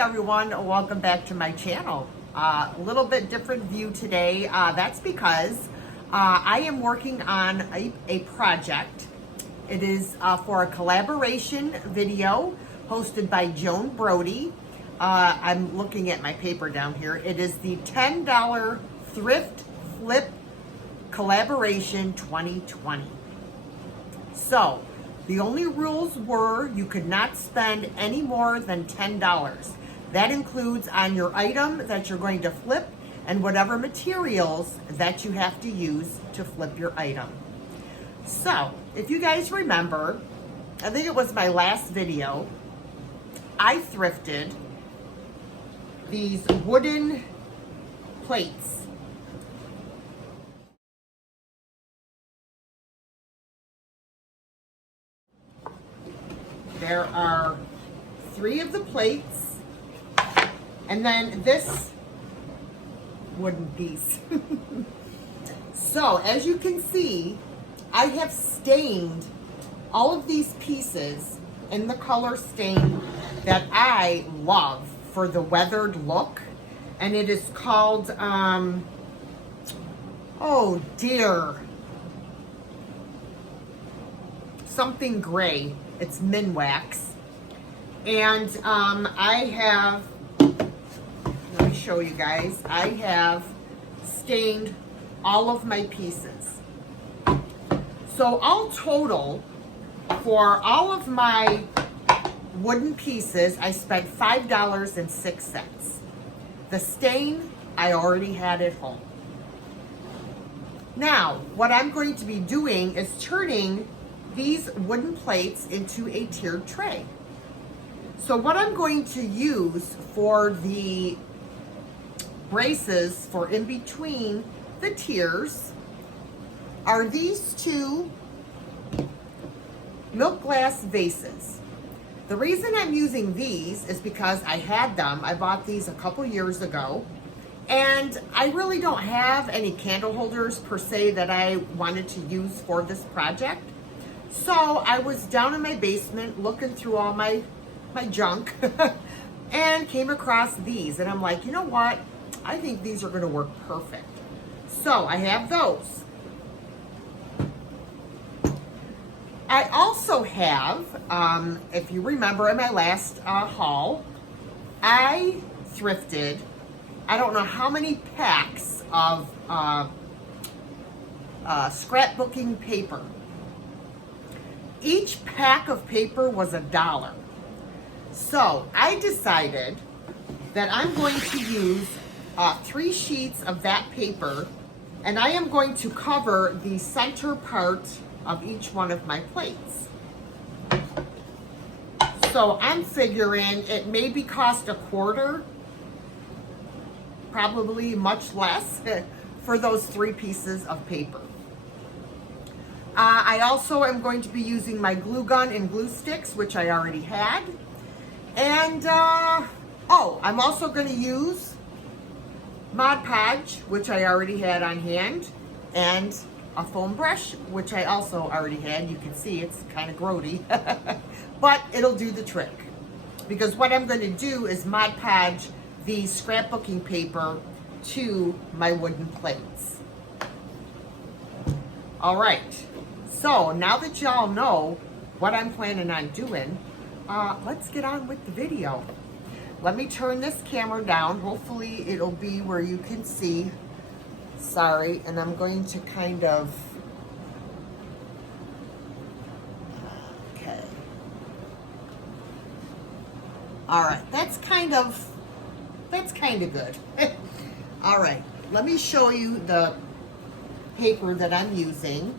everyone, welcome back to my channel. A little bit different view today. That's because I am working on a project. It is for a collaboration video hosted by Joan Brodie. I'm looking at my paper down here. It is the $10 Thrift Flip Collaboration 2020. So, the only rules were you could not spend any more than $10. That includes on your item that you're going to flip and whatever materials that you have to use to flip your item. So, if you guys remember, I think it was my last video, I thrifted these wooden plates. There are 3 of the plates, and then this wooden piece. So, as you can see, I have stained all of these pieces in the color stain that I love for the weathered look, and it is called, oh dear, something gray. It's Minwax. And I have, let me show you guys, I have stained all of my pieces. So all total, for all of my wooden pieces, I spent $5.06. The stain, I already had at home. Now, what I'm going to be doing is turning these wooden plates into a tiered tray. So what I'm going to use for the braces for in between the tiers are these 2 milk glass vases. The reason I'm using these is because I had them. I bought these a couple years ago, and I really don't have any candle holders per se that I wanted to use for this project. So I was down in my basement looking through all my junk and came across these, and I'm like, you know what? I think these are going to work perfect. So I have those. I also have, if you remember in my last haul, I thrifted, I don't know how many packs of scrapbooking paper. Each pack of paper was $1. So I decided that I'm going to use 3 sheets of that paper, and I am going to cover the center part of each one of my plates. So I'm figuring it maybe cost $0.25, probably much less, for those 3 pieces of paper. I also am going to be using my glue gun and glue sticks, which I already had. And, oh, I'm also going to use Mod Podge, which I already had on hand, and a foam brush, which I also already had. You can see it's kind of grody, but it'll do the trick. Because what I'm going to do is Mod Podge the scrapbooking paper to my wooden plates. All right. So now that y'all know what I'm planning on doing, let's get on with the video. Let me turn this camera down. Hopefully it'll be where you can see. Sorry, and I'm going to kind of, okay. All right, that's kind of good. All right, let me show you the paper that I'm using.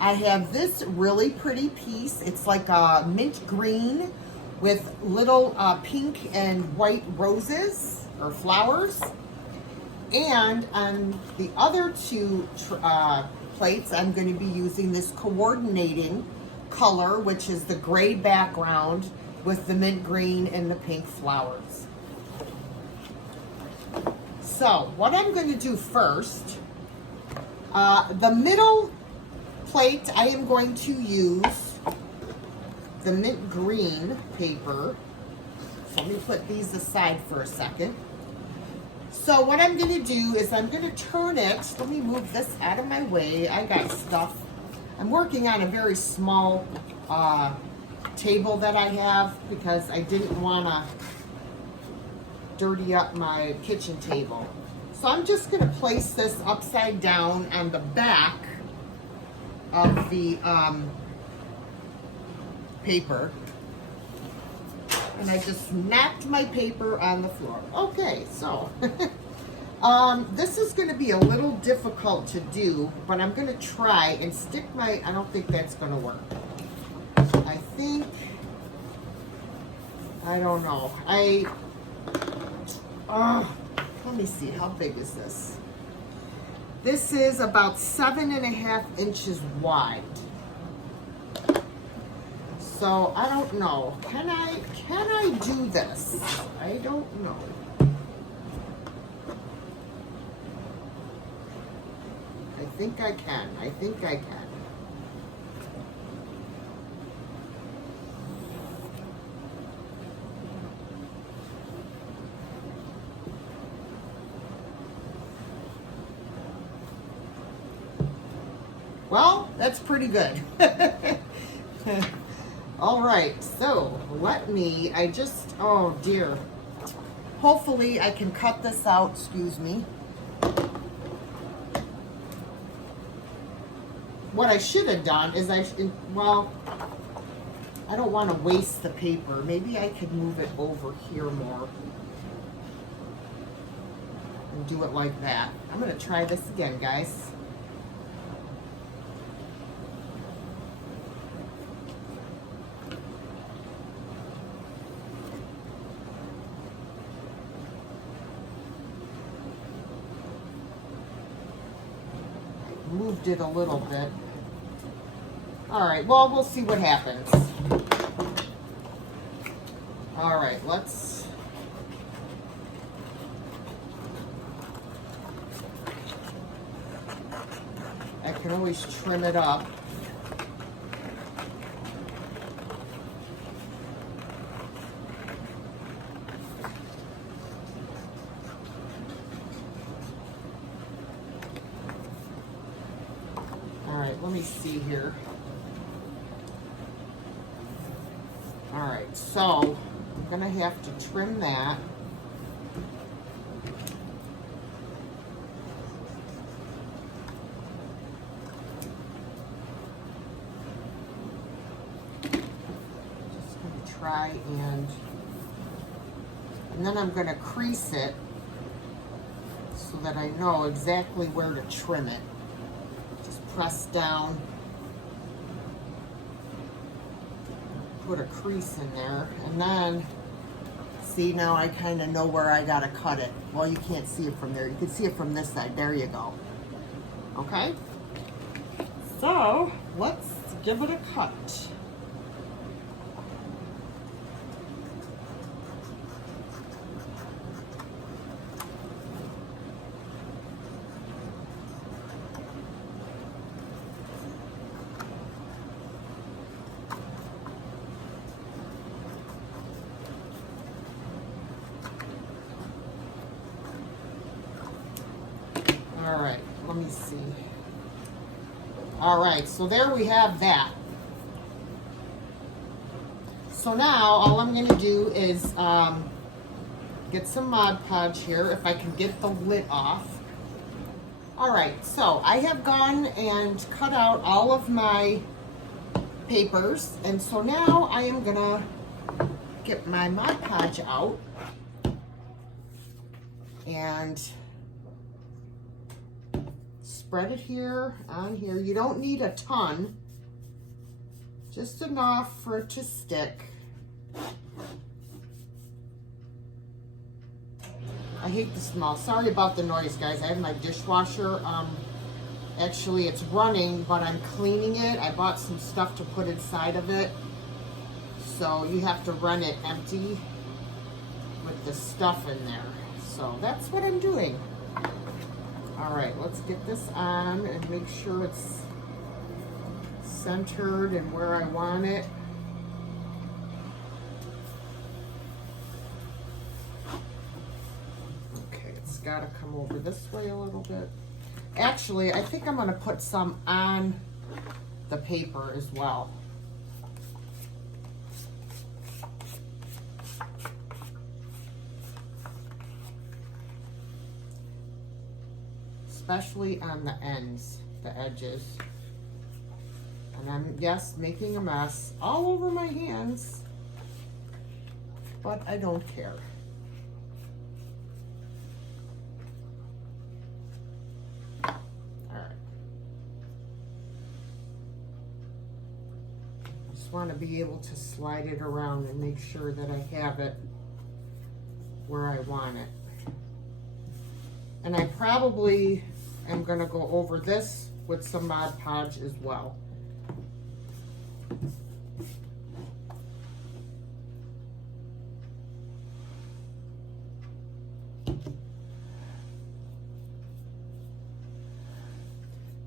I have this really pretty piece. It's like a mint green with little pink and white roses or flowers. And on the other 2 plates, I'm going to be using this coordinating color, which is the gray background with the mint green and the pink flowers. So what I'm going to do first, the middle plate, I am going to use the mint green paper. So let me put these aside for a second. So what I'm going to do is I'm going to turn it. Let me move this out of my way. I got stuff. I'm working on a very small table that I have because I didn't want to dirty up my kitchen table. So I'm just going to place this upside down on the back of the paper. And I just knocked my paper on the floor. Okay, so this is going to be a little difficult to do, but I'm going to try and stick my, I don't think that's going to work. I think, I don't know. Let me see, how big is this? This is about 7.5 inches wide. So I don't know. Can I do this? I don't know. I think I can. I think I can. Well, that's pretty good. All right, so let me, oh dear. Hopefully I can cut this out, excuse me. What I should have done is well, I don't want to waste the paper. Maybe I could move it over here more. And do it like that. I'm going to try this again, guys. Moved it a little bit. All right, well, we'll see what happens. All right, let's... I can always trim it up. Let me see here. All right, so I'm gonna have to trim that. Just gonna try and then I'm gonna crease it so that I know exactly where to trim it. Press down, put a crease in there, and then see, now I kind of know where I gotta cut it. Well, you can't see it from there. You can see it from this side. There you go. Okay, so let's give it a cut. All right, let me see. All right, so there we have that. So now all I'm going to do is get some Mod Podge here, if I can get the lid off. All right, so I have gone and cut out all of my papers, and so now I am going to get my Mod Podge out and spread it here on here. You don't need a ton, just enough for it to stick. I hate the smell. Sorry about the noise, guys. I have my dishwasher. Actually, it's running, but I'm cleaning it. I bought some stuff to put inside of it, so you have to run it empty with the stuff in there. So that's what I'm doing. All right, let's get this on and make sure it's centered and where I want it. got to come over this way a little bit. Actually, I think I'm going to put some on the paper as well. Especially on the ends, the edges. And I'm, yes, making a mess all over my hands, but I don't care. All right. I just want to be able to slide it around and make sure that I have it where I want it. And I probably am going to go over this with some Mod Podge as well.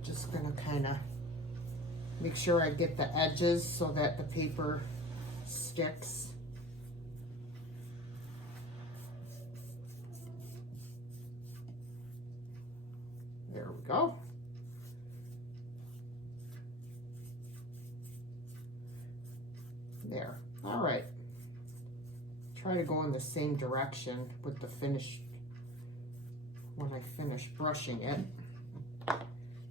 Just going to kind of make sure I get the edges so that the paper sticks. There we go. There. All right. Try to go in the same direction with the finish when I finish brushing it.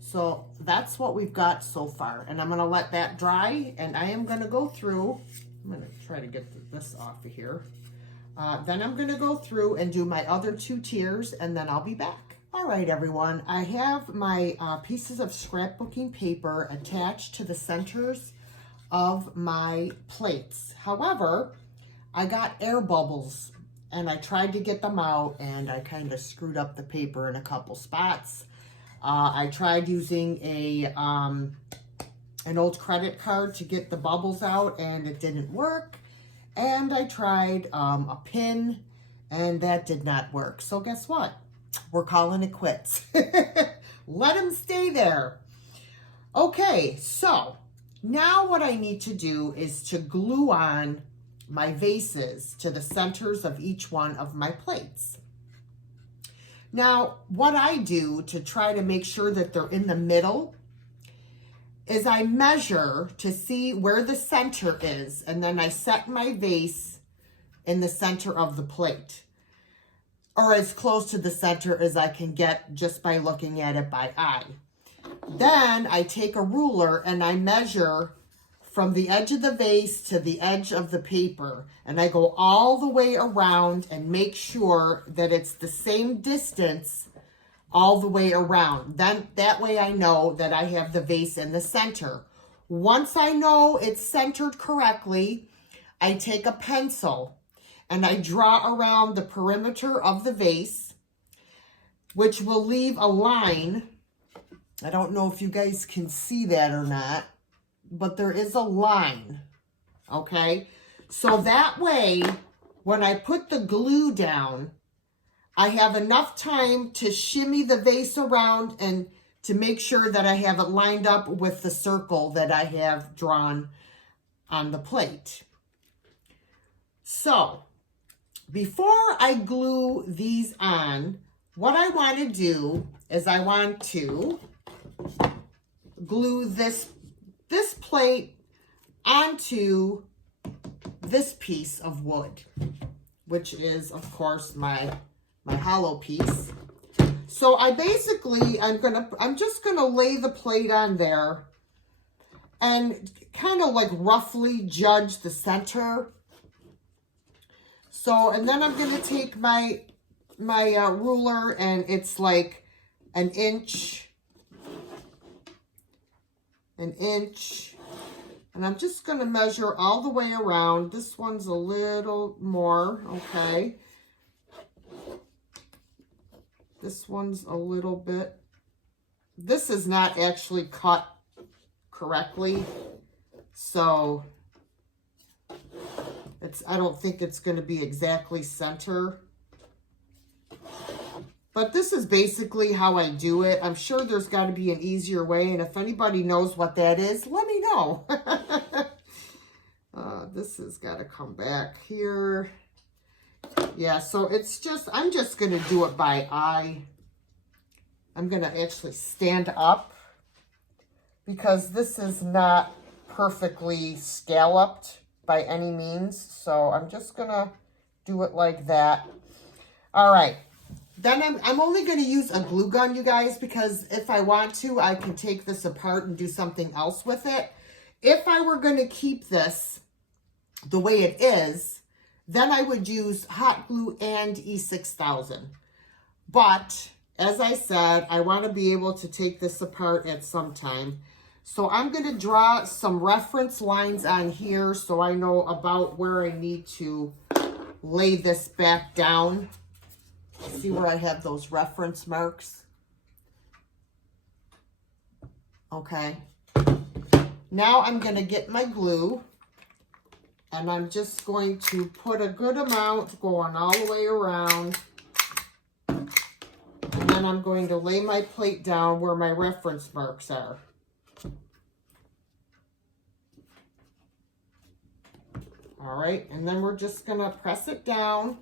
So that's what we've got so far. And I'm going to let that dry, and I am going to go through. I'm going to try to get this off of here. Then I'm going to go through and do my other 2 tiers, and then I'll be back. All right, everyone, I have my pieces of scrapbooking paper attached to the centers of my plates. However, I got air bubbles and I tried to get them out and I kind of screwed up the paper in a couple spots. I tried using an old credit card to get the bubbles out and it didn't work. And I tried a pin and that did not work. So guess what? We're calling it quits. Let them stay there. Okay, so now what I need to do is to glue on my vases to the centers of each one of my plates. Now, what I do to try to make sure that they're in the middle is I measure to see where the center is, and then I set my vase in the center of the plate, or as close to the center as I can get just by looking at it by eye. Then I take a ruler and I measure from the edge of the vase to the edge of the paper, and I go all the way around and make sure that it's the same distance all the way around. Then that way I know that I have the vase in the center. Once I know it's centered correctly, I take a pencil and I draw around the perimeter of the vase, which will leave a line. I don't know if you guys can see that or not, but there is a line, okay? So that way, when I put the glue down, I have enough time to shimmy the vase around and to make sure that I have it lined up with the circle that I have drawn on the plate. So, before I glue these on, what I want to do is I want to glue this plate onto this piece of wood, which is, of course, my hollow piece. So I basically, I'm just gonna lay the plate on there and kind of like roughly judge the center. So, and then I'm gonna take my ruler, and it's like an inch, and I'm just gonna measure all the way around. This one's a little more, okay. This one's a little bit, this is not actually cut correctly, so I don't think it's going to be exactly center. But this is basically how I do it. I'm sure there's got to be an easier way, and if anybody knows what that is, let me know. This has got to come back here. Yeah, so it's just, I'm just going to do it by eye. I'm going to actually stand up because this is not perfectly scalloped by any means. So I'm just going to do it like that. All right. Then I'm only going to use a glue gun, you guys, because if I want to, I can take this apart and do something else with it. If I were going to keep this the way it is, then I would use hot glue and E6000. But as I said, I want to be able to take this apart at some time. So I'm going to draw some reference lines on here so I know about where I need to lay this back down. See where I have those reference marks? Okay. Now I'm going to get my glue. And I'm just going to put a good amount going all the way around. And then I'm going to lay my plate down where my reference marks are. All right, and then we're just going to press it down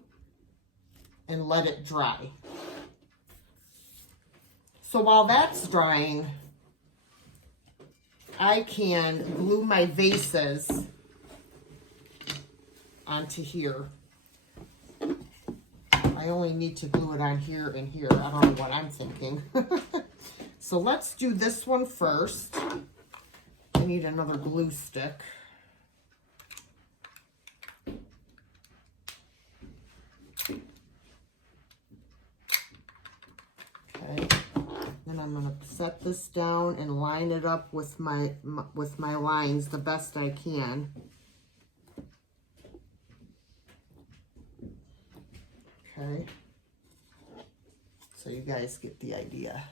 and let it dry. So while that's drying, I can glue my vases onto here. I only need to glue it on here and here. I don't know what I'm thinking. So let's do this one first. I need another glue stick. Okay. Then I'm going to set this down and line it up with my lines the best I can. Okay, so you guys get the idea.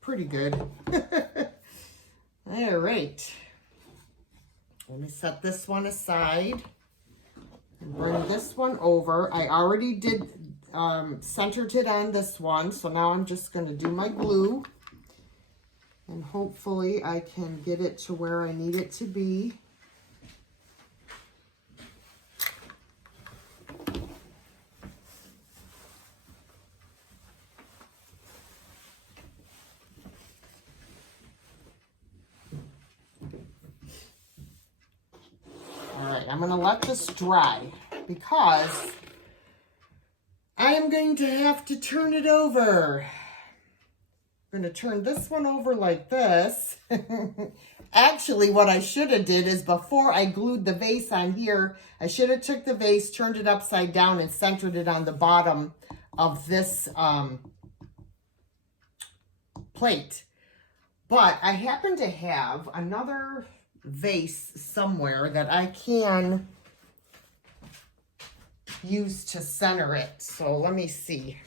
Pretty good. All right. Let me set this one aside and bring this one over. I already did centered it on this one, so now I'm just going to do my glue. And hopefully I can get it to where I need it to be. I'm going to let this dry because I am going to have to turn it over. I'm going to turn this one over like this. Actually, what I should have did is before I glued the vase on here, I should have took the vase, turned it upside down, and centered it on the bottom of this plate. But I happen to have another vase somewhere that I can use to center it. So let me see.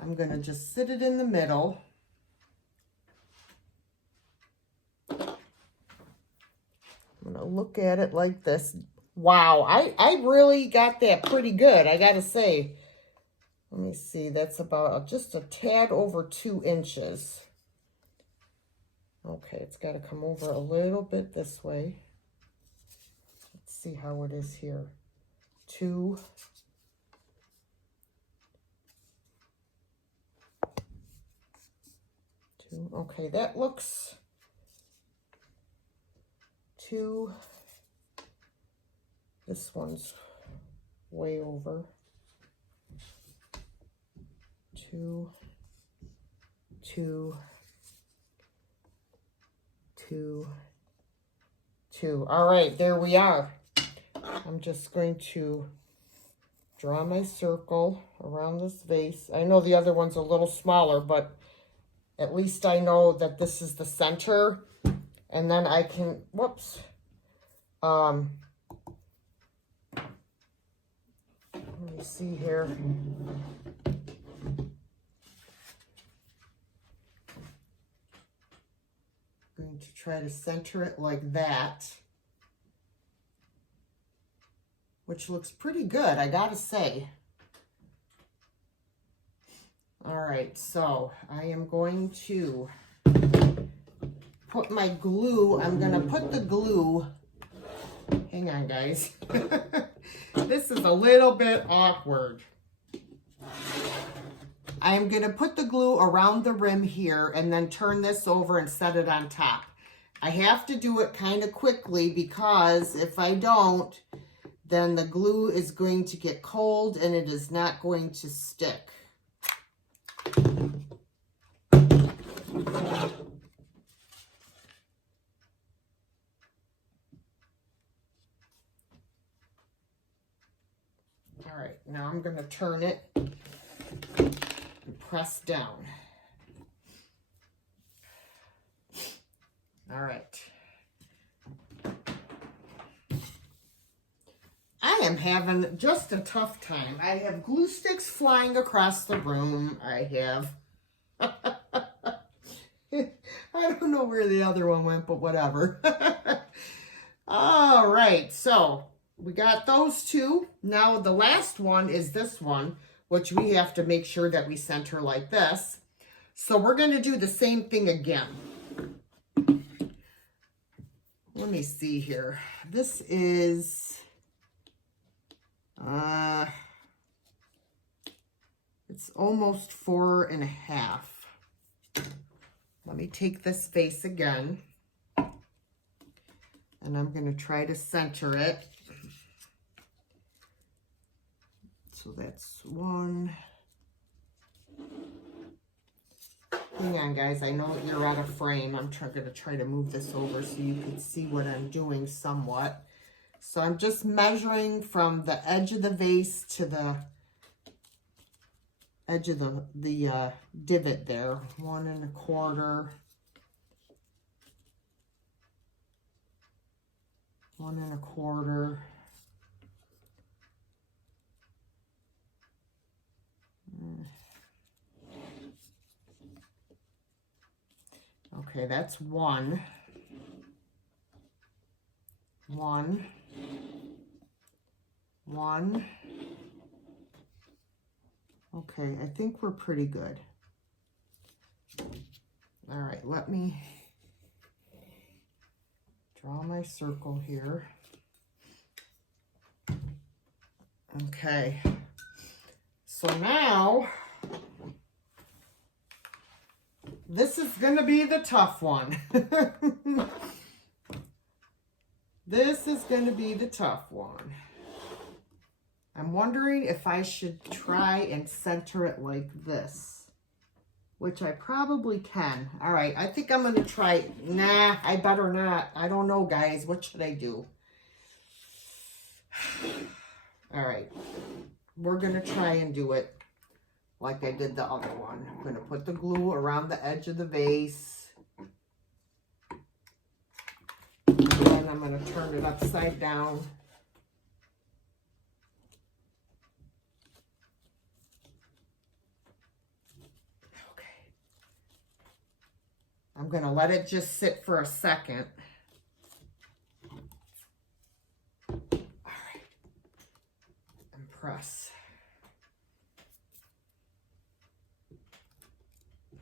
I'm going to just sit it in the middle. I'm going to look at it like this. Wow, I really got that pretty good, I got to say. Let me see, that's about just a tad over 2 inches. Okay, it's got to come over a little bit this way. Let's see how it is here. 2. Okay, that looks 2. This one's way over. 2, 2, 2, 2. All right, there we are. I'm just going to draw my circle around this vase. I know the other one's a little smaller, but at least I know that this is the center. And then I can, whoops. Let me see here. Going to try to center it like that, which looks pretty good, I gotta say. All right, so I am going to put my glue. I'm gonna put the glue, hang on guys. This is a little bit awkward. I am gonna put the glue around the rim here and then turn this over and set it on top. I have to do it kind of quickly because if I don't, then the glue is going to get cold and it is not going to stick. All right, now I'm going to turn it and press down. All right. I am having just a tough time. I have glue sticks flying across the room. I have. I don't know where the other one went, but whatever. All right, so we got those two. Now the last one is this one, which we have to make sure that we center like this. So we're going to do the same thing again. Let me see here. This is, it's almost 4.5. Let me take this face again. And I'm going to try to center it. So that's one. Hang on, guys. I know you're out of frame. I'm going to try to move this over so you can see what I'm doing somewhat. So I'm just measuring from the edge of the vase to the edge of the divot there. 1.25. 1.25. Okay, that's 1. 1. 1. Okay, I think we're pretty good. All right, let me draw my circle here. Okay, so now this is going to be the tough one. This is going to be the tough one. I'm wondering if I should try and center it like this, which I probably can. All right, I think I'm going to try. Nah, I better not. I don't know, guys. What should I do? All right, we're going to try and do it like I did the other one. I'm going to put the glue around the edge of the vase. And then I'm going to turn it upside down. Okay. I'm going to let it just sit for a second. All right. And press.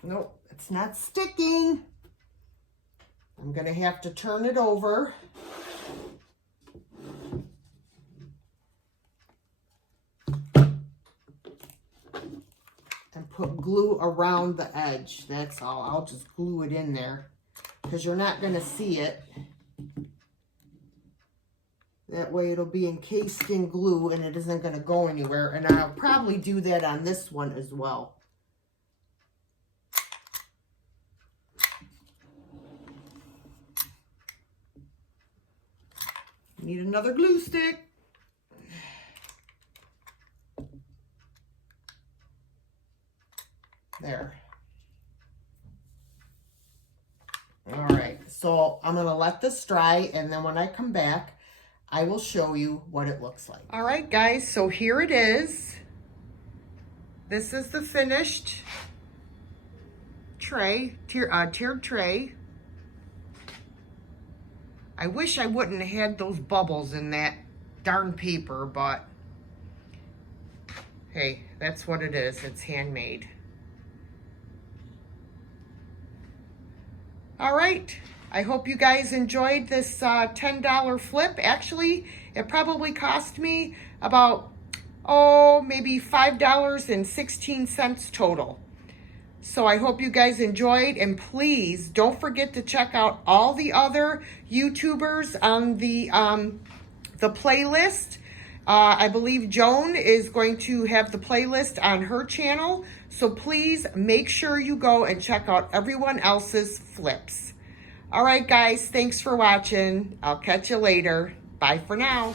Nope, it's not sticking. I'm going to have to turn it over. And put glue around the edge. That's all. I'll just glue it in there because you're not going to see it. That way it'll be encased in glue and it isn't going to go anywhere. And I'll probably do that on this one as well. Need another glue stick. There. All right, so I'm gonna let this dry, and then when I come back, I will show you what it looks like. All right, guys, so here it is. This is the finished tray, tiered tray. I wish I wouldn't have had those bubbles in that darn paper, but hey, that's what it is. It's handmade. All right, I hope you guys enjoyed this $10 flip. Actually, it probably cost me about, maybe $5.16 total. So I hope you guys enjoyed, and please don't forget to check out all the other YouTubers on the playlist. I believe Joan is going to have the playlist on her channel. So please make sure you go and check out everyone else's flips. All right, guys, thanks for watching. I'll catch you later. Bye for now.